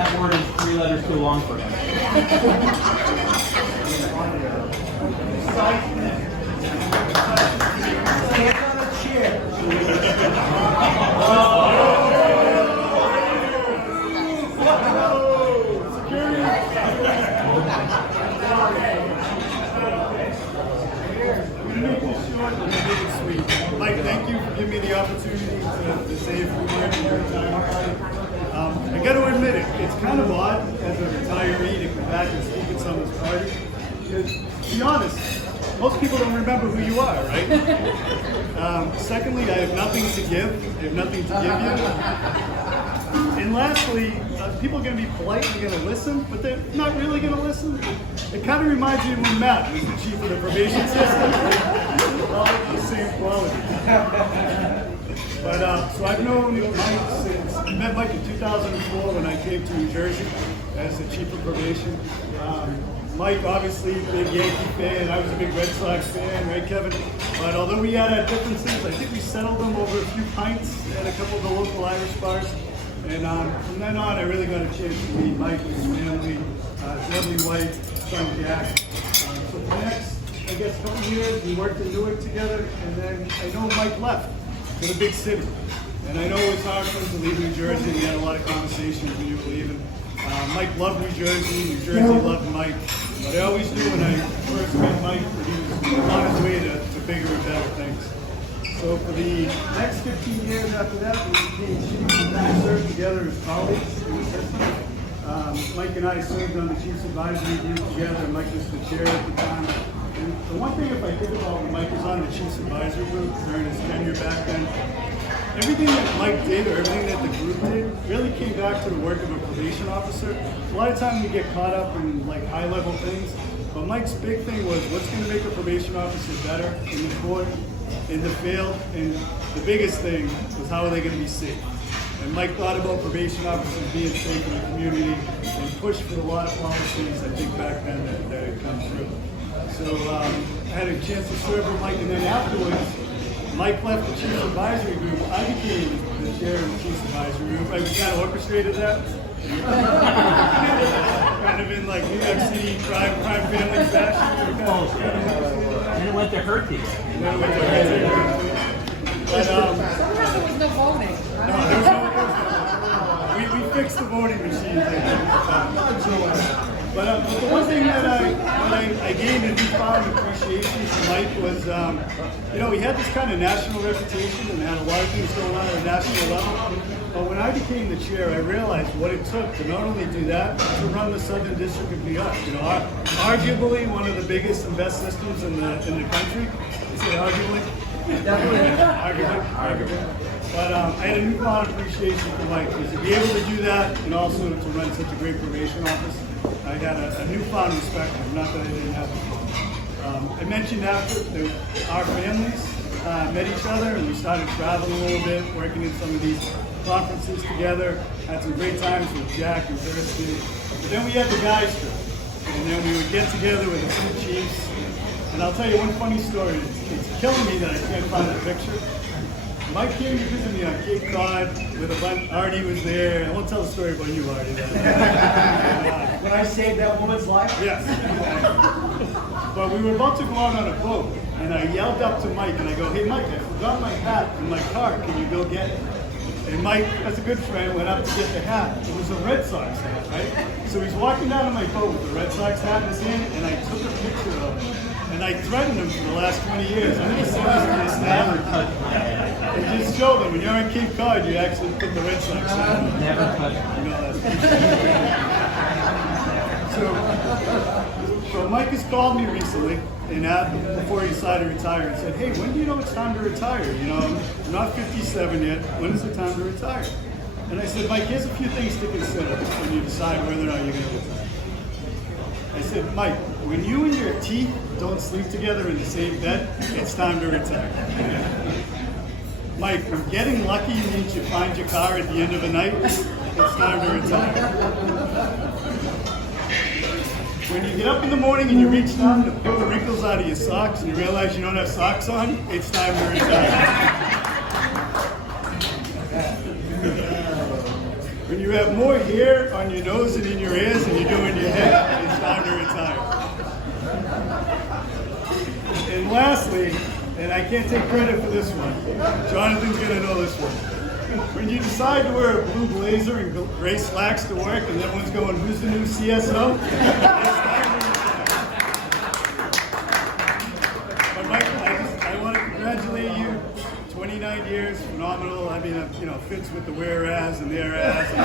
That word is 3 letters too long for him. Stand on a chair. Mike, thank you for giving me the opportunity to say a few words in your time. I got to admit it, it's kind of odd as a retiree to come back and speak at someone's party. Because, to be honest, most people don't remember who you are, right? Secondly, I have nothing to give. I have nothing to give you. And lastly, people are going to be polite and going to listen, but they're not really going to listen. It kind of reminds me of when Matt was the chief of the probation system. All the same quality. But so I've known Mike since I met Mike in 2004 when I came to New Jersey as the chief of probation. Mike, obviously, big Yankee fan. I was a big Red Sox fan, right, Kevin? But although we had our differences, I think we settled them over a few pints at a couple of the local Irish bars. And from then on, I really got a chance to meet Mike and his family, his lovely wife, son Jack. So for the next, I guess, couple of years, we worked in Newark together, and then I know Mike left to the big city. And I know it was hard for him to leave New Jersey. We had a lot of conversations when you were leaving. Mike loved New Jersey. New Jersey loved Mike. But I always knew when I first met Mike that he was on his way to bigger and better things. So for the next 15 years after that, we became chiefs and we served together as colleagues in the system. Mike and I served on the Chiefs Advisory Group together. Mike was the chair at the time. And the one thing, if I think about when Mike was on the Chiefs Advisory Group during his tenure back then, everything that Mike did or everything that the group did really came back to the work of a probation officer. A lot of times we get caught up in like high-level things, but Mike's big thing was what's going to make a probation officer better in the court, in the field, and the biggest thing was how are they going to be safe. And Mike thought about probation officers being safe in the community and pushed for a lot of policies, I think, back then that had come through. So I had a chance to serve with Mike, and then afterwards, Mike left the Chiefs Advisory Group. I became the chair of the Chiefs Advisory Group. I kind of orchestrated that. Kind of in like New York City crime family fashion. And it went to her team. But, Somehow there was no voting. no, there was no we fixed the voting machines, I think. But the one thing that I gained a newfound appreciation from Mike was, he had this kind of national reputation and had a lot of things going on at a national level. But when I became the chair, I realized what it took to not only do that, but to run the Southern District of New York. Arguably one of the biggest and best systems in the country. I say arguably. Arguably. But I had a newfound appreciation for Mike because to be able to do that and also to run such a great probation office, I had a newfound respect for him, not that I didn't have before. I mentioned after that our families met each other and we started traveling a little bit, working in some of these conferences together, had some great times with Jack and Thursday. But then we had the guys trip, and then we would get together with the two chiefs. And I'll tell you one funny story. It's killing me that I can't find the picture. Mike came to visit me on Cape Cod with a bunch. Artie was there. I won't tell the story about you, Artie. When I saved that woman's life? Yes. But we were about to go out on a boat, and I yelled up to Mike, and I go, "Hey, Mike, I forgot my hat in my car. Can you go get it?" And Mike, as a good friend, went up to get the hat. It was a Red Sox hat, right? So he's walking down on my boat with the Red Sox hat in his hand, and I took a picture of him. And I threatened him for the last 20 years. I'm going to send this to this now. And just show them, when you're on Cape Cod, you actually put the Red Sox hat. Never touch it. So Mike has called me recently, and before he decided to retire, and said, "Hey, when do you know it's time to retire? I'm not 57 yet. When is the time to retire?" And I said, "Mike, here's a few things to consider when you decide whether or not you're going to retire." I said, "Mike, when you and your teeth don't sleep together in the same bed, it's time to retire." Mike, when getting lucky means you find your car at the end of the night, it's time to retire. When you get up in the morning and you reach down to pull the wrinkles out of your socks and you realize you don't have socks on, it's time to retire. When you you have more hair on your nose and in your ears than you do in your head, it's time to retire. And lastly, and I can't take credit for this one, Jonathan's gonna know this one. When you decide to wear a blue blazer and gray slacks to work and everyone's going, who's the new CSO? But Mike, I want to congratulate you. 29 years, phenomenal. I mean, fits with the whereas and thereas. It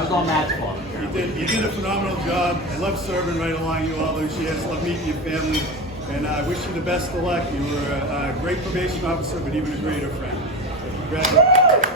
was all Matt's fault. You did a phenomenal job. I love serving right along you all those years. Love meeting your family. And I wish you the best of luck. You were a great probation officer, but even a greater friend. So congratulations.